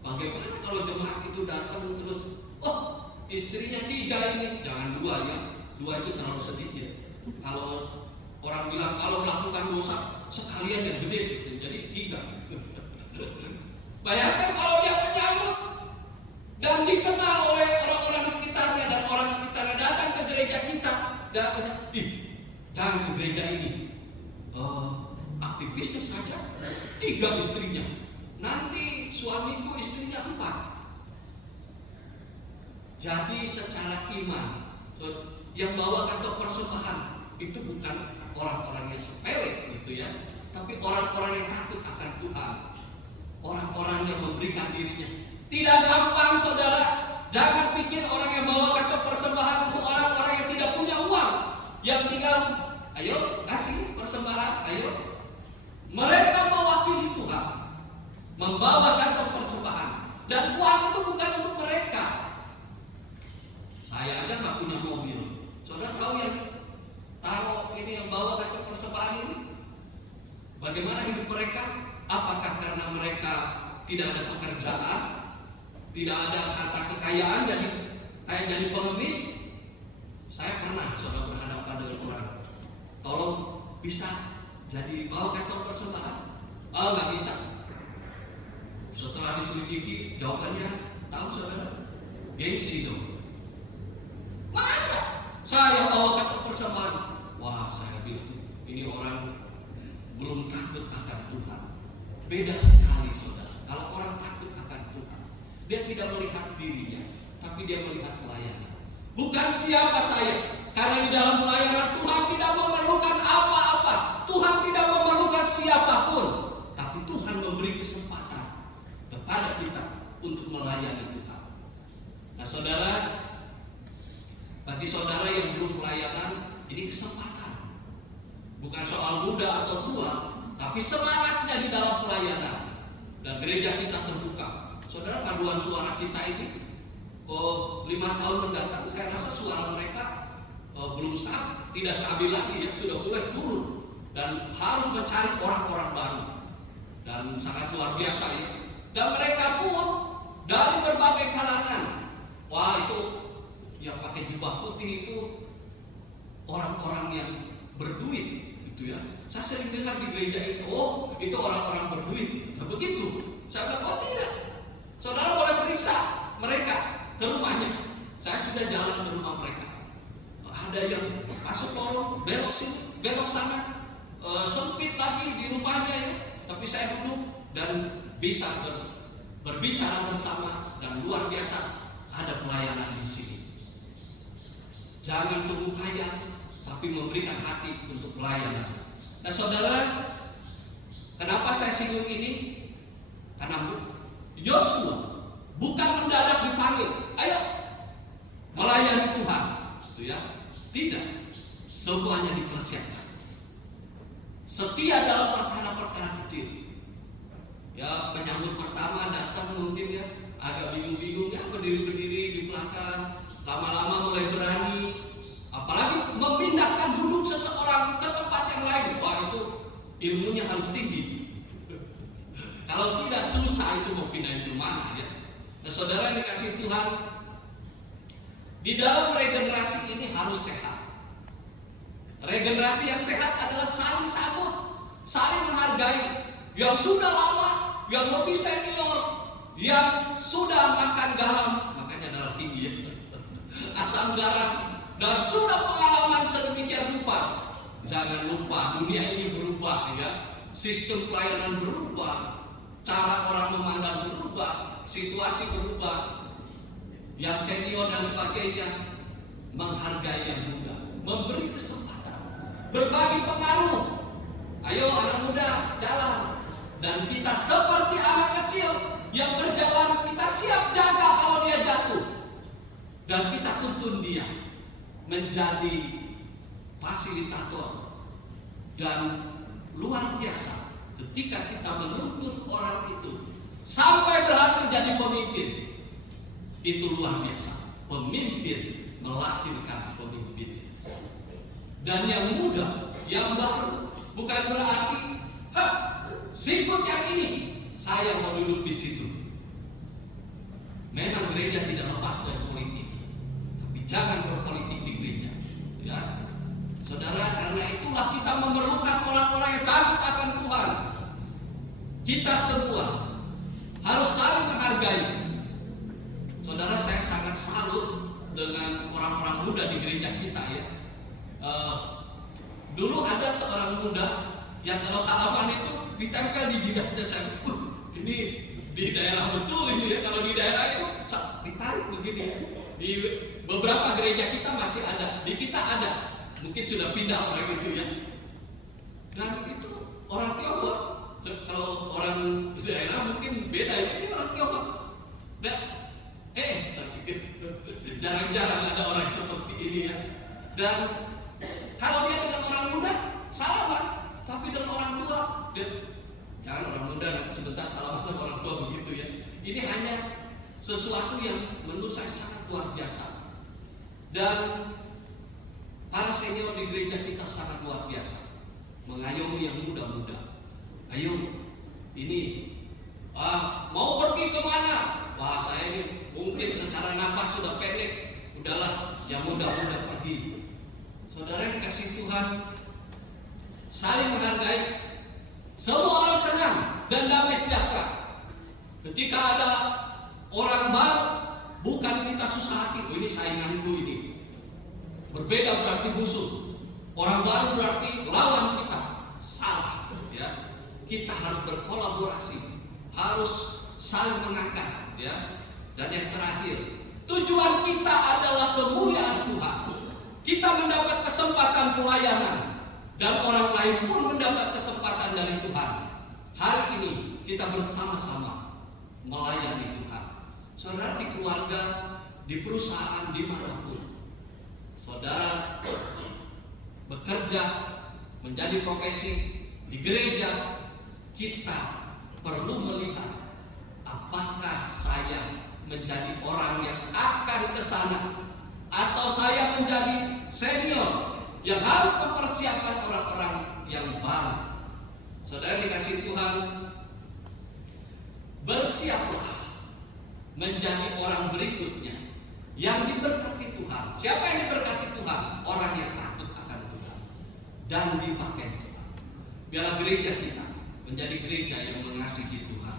Bagaimana kalau jemaat itu datang terus, oh istrinya 3 ini, jangan 2 ya, 2 itu terlalu sedikit. Kalau orang bilang kalau melakukan dosa sekalian yang gede gitu, jadi 3. Bayangkan kalau dia menyambut dan dikenal oleh orang-orang di sekitarnya dan orang sekitarnya datang ke gereja kita, dan jangan ke gereja ini, aktivisnya saja 3 istrinya, nanti suamiku istrinya 4. Jadi secara iman yang bawa kantong persembahan itu bukan orang-orang yang sepele gitu ya, tapi orang-orang yang takut akan Tuhan, orang-orang yang memberikan dirinya. Tidak gampang saudara, jangan pikir orang yang bawa kantong persembahan itu orang-orang yang tidak punya uang, yang tinggal ayo kasih persembahan, ayo. Mereka mewakili Tuhan, membawa kantong persembahan, dan uang itu bukan untuk mereka. Saya aja nggak punya mobil. Saudara tahu yang taruh ini yang bawa kantong persembahan ini, bagaimana hidup mereka? Apakah karena mereka tidak ada pekerjaan, tidak ada harta kekayaan, jadi pengemis? Saya pernah saudara berhadapan dengan orang, tolong bisa jadi bawa kantong persembahan? Oh nggak bisa. Setelah diselidiki jawabannya, tahu saudara? Gengsi dong. Masa saya bawa kantong persembahan? Wah saya bilang ini orang belum takut akan Tuhan. Beda sekali saudara. Kalau orang takut akan Tuhan, dia tidak melihat dirinya, tapi dia melihat pelayanan. Bukan siapa saya, karena di dalam pelayanan Tuhan tidak memerlukan apa-apa. Tuhan tidak memerlukan siapapun, tapi Tuhan memberi kesempatan kepada kita untuk melayani Tuhan. Nah saudara, bagi saudara yang belum pelayanan, ini kesempatan. Bukan soal muda atau tua, tapi semangatnya di dalam pelayanan. Dan gereja kita terbuka. Saudara, paduan suara kita ini 5 tahun mendatang, saya rasa suara mereka belum tidak stabil lagi ya, sudah mulai turun dan harus mencari orang-orang baru. Dan sangat luar biasa ya. Dan mereka pun dari berbagai kalangan. Wah itu yang pakai jubah putih itu orang-orang yang berduit gitu ya. Saya sering dengar di gereja itu, oh itu orang-orang berduit. Nah, begitu. Saya bilang, oh tidak. Saudara boleh periksa mereka ke rumahnya. Saya sudah jalan ke rumah mereka. Ada yang masuk lorong, belok sini, belok sana, sempit lagi di rumahnya ya. Tapi saya duduk dan bisa berbicara bersama, dan luar biasa ada pelayanan di sini. Jangan tunggu kaya, tapi memberikan hati untuk pelayanan. Nah saudara, kenapa saya singgung ini? Karena Yosua bukan mendadak dipanggil, ayo melayani Tuhan, gitu ya. Tidak, semuanya dipersiapkan. Setia dalam perkara-perkara kecil. Ya, penyambut pertama datang mungkin ya agak bingung-bingung ya, berdiri-berdiri di belakang, lama-lama mulai berani. Apalagi memindahkan duduk seseorang ke tempat yang lain, wah itu ilmunya harus tinggi. Kalau tidak susah itu mau pindahin ke mana ya. Nah, saudara yang dikasih Tuhan, di dalam regenerasi ini harus sehat. Regenerasi yang sehat adalah saling sambut, saling menghargai. Yang sudah lama, yang lebih senior, yang sudah makan garam, makanya darah tinggi ya, asam garam, dan sudah pengalaman sedemikian rupa. Jangan lupa dunia ini berubah ya, sistem pelayanan berubah, cara orang memandang berubah, situasi berubah. Yang senior dan sebagainya menghargai yang muda, memberi kesempatan, berbagi pengaruh. Ayo anak muda jalan. Dan kita seperti anak kecil yang berjalan, kita siap jaga kalau dia jatuh. Dan kita tuntun dia menjadi fasilitator. Dan luar biasa ketika kita menuntun orang itu sampai berhasil jadi pemimpin. Itu luar biasa. Pemimpin melahirkan pemimpin. Dan yang muda, yang baru, bukan berarti sikut yang ini, saya mau duduk di situ. Memang gereja tidak lepas dari politik, tapi jangan berpolitik di gereja. Ya, saudara, karena itulah kita memerlukan orang-orang yang takut akan Tuhan. Kita semua harus saling menghargai. Saudara, saya sangat salut dengan orang-orang muda di gereja kita ya. Dulu ada seorang muda yang kalau salaman itu ditempel di jidatnya. Saya, ini di daerah betul ini ya. Kalau di daerah itu ditarik begini. Di beberapa gereja kita masih ada, di kita ada. Mungkin sudah pindah orang itu ya. Dan itu orang Tiongkok. Kalau orang di daerah mungkin beda ya. Ini orang Tiongkok. Saya pikir jarang-jarang ada orang seperti ini ya. Dan kalau dia dengan orang muda salaman, tapi dengan orang tua dia jangan. Orang muda nanti sebentar salaman dengan orang tua begitu ya. Ini hanya sesuatu yang menurut saya sangat luar biasa. Dan para senior di gereja kita sangat luar biasa mengayomi yang muda-muda. Ayo, ini mau pergi kemana? Wah, saya ini mungkin secara napas sudah pendek. Udahlah, yang muda-muda pergi. Saudara yang dikasih Tuhan, saling menghargai. Semua orang senang dan damai sejahtera. Ketika ada orang baru, bukan kita susah hati. Ini sainganku ini. Berbeda berarti musuh. Orang baru berarti lawan kita. Salah, ya. Kita harus berkolaborasi, harus saling mengangkat, ya. Dan yang terakhir, tujuan kita adalah kemuliaan Tuhan. Kita mendapat kesempatan pelayanan dan orang lain pun mendapat kesempatan dari Tuhan. Hari ini kita bersama-sama melayani Tuhan. Saudara, di keluarga, di perusahaan, dimanapun saudara bekerja, menjadi profesi, di gereja, kita perlu melihat apakah saya menjadi orang yang akan ke sana, atau saya menjadi senior yang harus mempersiapkan orang-orang yang baru. Saudara dikasih Tuhan, bersiaplah menjadi orang berikutnya yang diberkati Tuhan. Siapa yang diberkati Tuhan? Orang yang takut akan Tuhan dan dipakai Tuhan. Biarlah gereja kita menjadi gereja yang mengasihi Tuhan.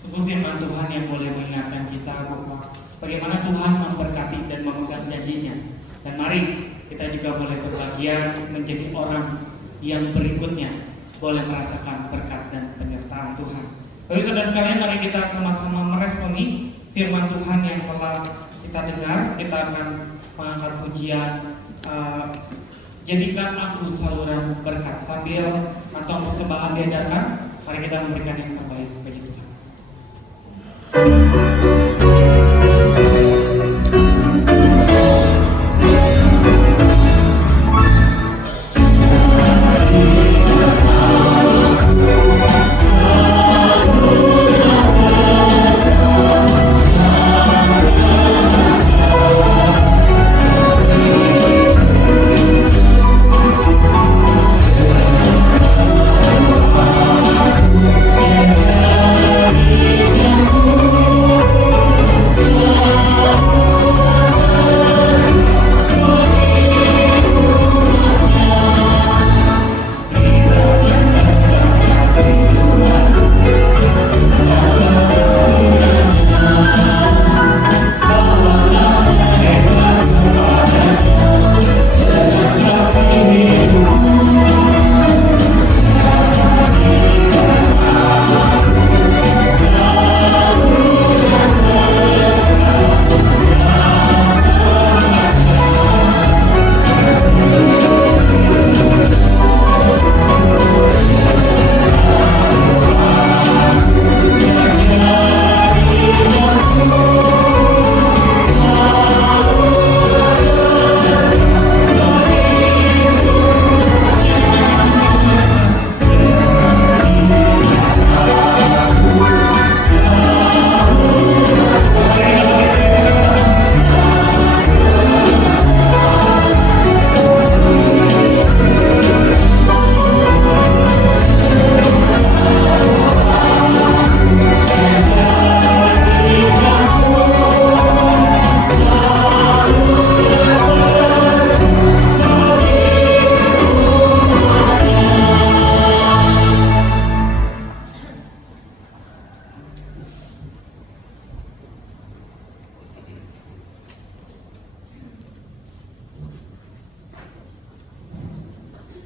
Sungguh firman Tuhan yang boleh mengingatkan kita bahwa bagaimana Tuhan memberkati dan memegang janjinya. Dan mari kita juga boleh berbahagia menjadi orang yang berikutnya boleh merasakan berkat dan penyertaan Tuhan. Bagi saudara sekalian, mari kita sama-sama meresponi firman Tuhan yang telah kita dengar. Kita akan mengangkat pujian Jadikan Aku Saluran Berkat. Sambil kantong persembahan diadakan, mari kita memberikan yang terbaik bagi Tuhan.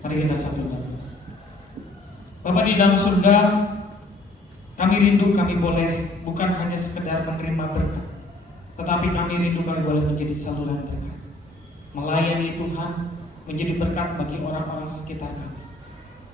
Mari kita sambut. Bapa di dalam surga, kami rindu kami boleh bukan hanya sekedar menerima berkat, tetapi kami rindu kami boleh menjadi saluran berkat, melayani Tuhan, menjadi berkat bagi orang-orang sekitar kami.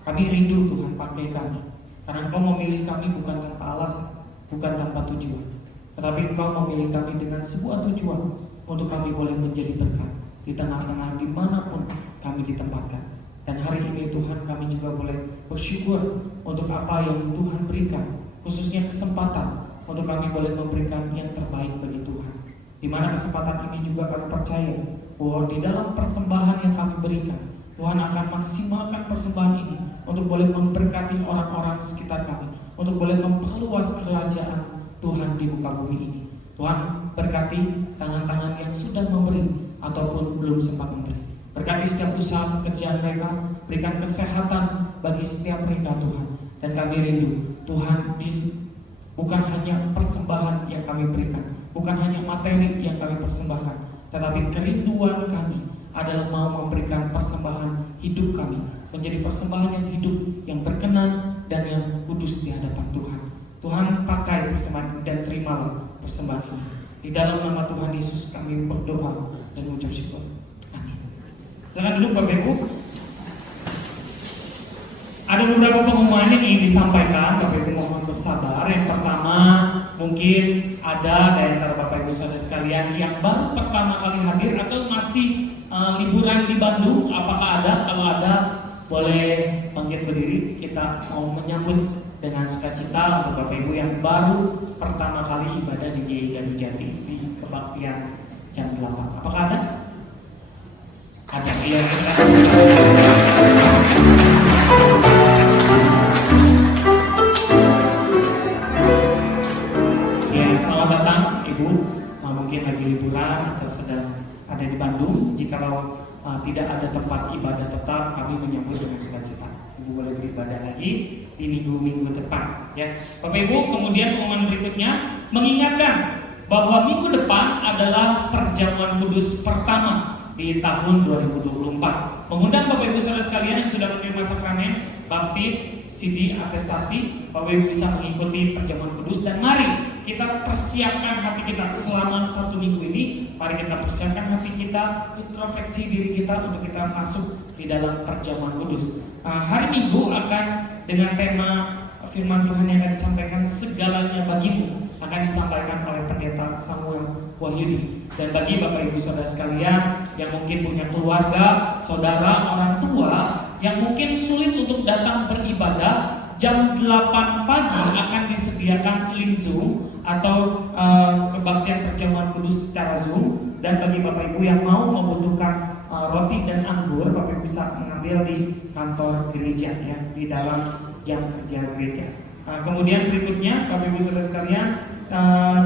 Kami rindu Tuhan pakai kami, karena Engkau memilih kami bukan tanpa alasan, bukan tanpa tujuan, tetapi Engkau memilih kami dengan sebuah tujuan untuk kami boleh menjadi berkat di tengah-tengah dimanapun kami ditempatkan. Dan hari ini Tuhan kami juga boleh bersyukur untuk apa yang Tuhan berikan, khususnya kesempatan untuk kami boleh memberikan yang terbaik bagi Tuhan. Di mana kesempatan ini juga kami percaya bahwa di dalam persembahan yang kami berikan, Tuhan akan maksimalkan persembahan ini untuk boleh memberkati orang-orang sekitar kami, untuk boleh memperluas kerajaan Tuhan di muka bumi ini. Tuhan berkati tangan-tangan yang sudah memberi ataupun belum sempat memberi. Berkati setiap usaha pekerjaan mereka, berikan kesehatan bagi setiap mereka Tuhan. Dan kami rindu Tuhan bukan hanya persembahan yang kami berikan, bukan hanya materi yang kami persembahkan, tetapi kerinduan kami adalah mau memberikan persembahan hidup kami, menjadi persembahan yang hidup, yang berkenan dan yang kudus di hadapan Tuhan. Tuhan pakai persembahan dan terimalah persembahan ini. Di dalam nama Tuhan Yesus kami berdoa dan mengucap syukur. Silakan duduk Bapak Ibu. Ada beberapa pengumuman yang ingin disampaikan, Bapak Ibu mohon bersabar. Yang pertama, mungkin ada dari antara Bapak Ibu saudara sekalian yang baru pertama kali hadir atau masih liburan di Bandung. Apakah ada? Kalau ada, boleh bangkit berdiri. Kita mau menyambut dengan sukacita untuk Bapak Ibu yang baru pertama kali ibadah di GI Gadu Jati di kebaktian jam 8. Apakah ada? Ada yang ya, selamat datang Ibu. Mungkin lagi liburan atau sedang ada di Bandung. Jikalau tidak ada tempat ibadah tetap, kami menyambut dengan sukacita. Ibu boleh beribadah lagi di minggu-minggu depan, ya. Bapak Ibu, kemudian pengumuman berikutnya mengingatkan bahwa minggu depan adalah perjamuan kudus pertama di tahun 2024. Mengundang Bapak Ibu saudara sekalian yang sudah menerima sakramen baptis, CD, atestasi, Bapak Ibu bisa mengikuti perjamuan kudus. Dan mari kita persiapkan hati kita selama 1 minggu ini. Mari kita persiapkan hati kita, introspeksi diri kita untuk kita masuk di dalam perjamuan kudus. Hari Minggu akan dengan tema firman Tuhan yang akan disampaikan, segalanya bagimu, akan disampaikan oleh pendeta Samuel Wahyudi. Dan bagi Bapak Ibu saudara sekalian yang mungkin punya keluarga, saudara, orang tua yang mungkin sulit untuk datang beribadah, jam 8 pagi akan disediakan link Zoom atau kebaktian perjamuan kudus secara Zoom. Dan bagi Bapak Ibu yang mau membutuhkan roti dan anggur, Bapak Ibu bisa mengambil di kantor gereja, ya, di dalam jam kerja gereja. Kemudian berikutnya Bapak Ibu saudara sekalian,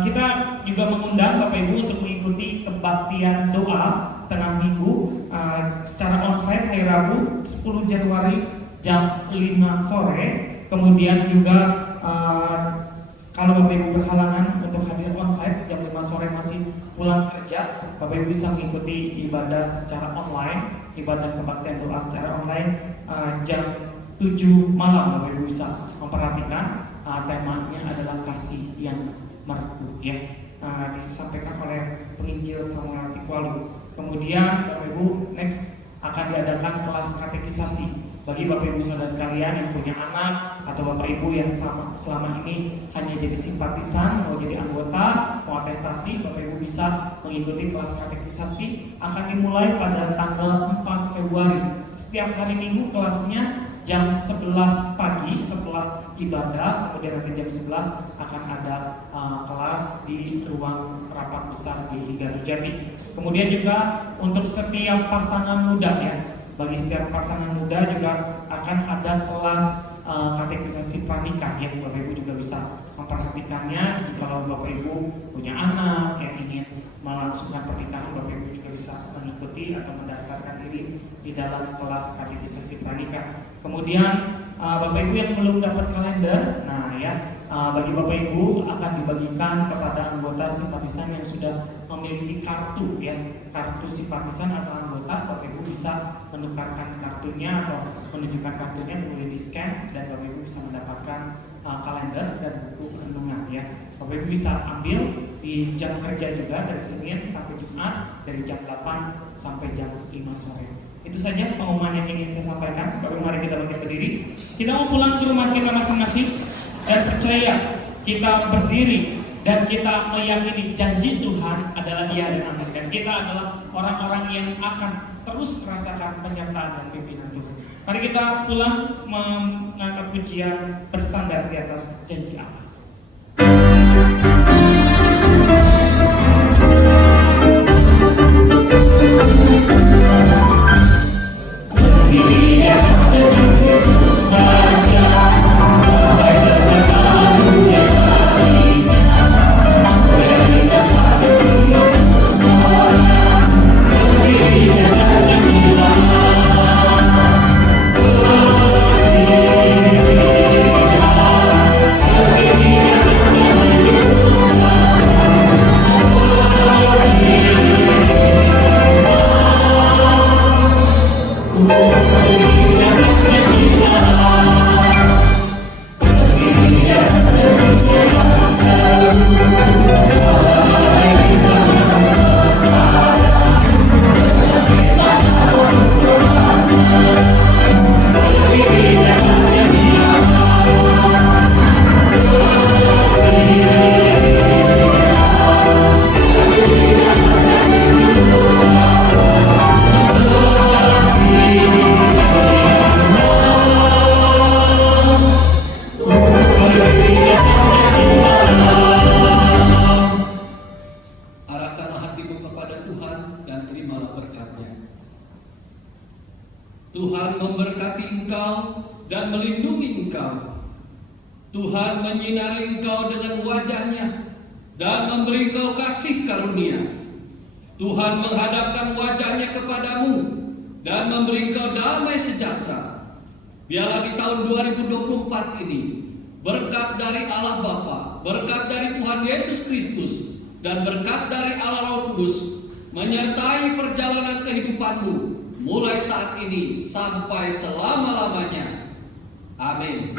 kita juga mengundang Bapak Ibu untuk mengikuti kebaktian doa tengah minggu secara onsite hari Rabu 10 Januari jam 5 sore. Kemudian juga kalau Bapak Ibu berhalangan untuk hadir onsite jam 5 sore masih pulang kerja, Bapak Ibu bisa mengikuti ibadah secara online, ibadah kebaktian doa secara online jam 7 malam. Bapak Ibu bisa memperhatikan temanya adalah kasih yang meredup, ya. Disampaikan oleh penginjil Samuel Tikwalu. Kemudian Bapak Ibu next akan diadakan kelas katekisasi bagi Bapak Ibu saudara sekalian yang punya anak atau Bapak Ibu yang selama ini hanya jadi simpatisan, mau jadi anggota, mau atestasi. Bapak Ibu bisa mengikuti kelas katekisasi, akan dimulai pada tanggal 4 Februari. Setiap hari Minggu kelasnya jam 11 pagi setelah ibadah, kemudian nanti jam 11 akan ada kelas di ruang rapat besar di Gadu Jati. Kemudian juga untuk setiap pasangan muda, ya, bagi setiap pasangan muda juga akan ada kelas katekisasi pranikah, ya. Bapak Ibu juga bisa memperhatikannya. Jika Bapak Ibu punya anak yang ingin melangsungkan pernikahan, Bapak Ibu juga bisa mengikuti atau mendaftarkan diri di dalam kelas katekisasi pranikah. Kemudian Bapak Ibu yang belum dapat kalender, nah ya, bagi Bapak Ibu akan dibagikan kepada anggota simpatisan yang sudah memiliki kartu, ya, kartu simpatisan atau anggota kuota, Bapak Ibu bisa menukarkan kartunya atau menunjukkan kartunya, kemudian di scan dan Bapak Ibu bisa mendapatkan kalender dan buku renungan ya. Bapak Ibu bisa ambil di jam kerja juga dari Senin sampai Jumat dari jam 8 sampai jam 5 sore. Itu saja pengumuman yang ingin saya sampaikan. Baru mari kita bangkit berdiri. Kita mau pulang ke rumah kita masing-masing dan percaya kita berdiri dan kita meyakini janji Tuhan adalah iya dan amin. Dan kita adalah orang-orang yang akan terus merasakan penyertaan dan pimpinan Tuhan. Mari kita pulang mengangkat pujian bersandar di atas janji Allah. Tuhan memberkati engkau dan melindungi engkau. Tuhan menyinari engkau dengan wajah-Nya dan memberi engkau kasih karunia. Tuhan menghadapkan wajah-Nya kepadamu dan memberi engkau damai sejahtera. Biarlah di tahun 2024 ini berkat dari Allah Bapa, berkat dari Tuhan Yesus Kristus, dan berkat dari Allah Roh Kudus menyertai perjalanan kehidupanmu mulai saat ini sampai selama-lamanya. Amin.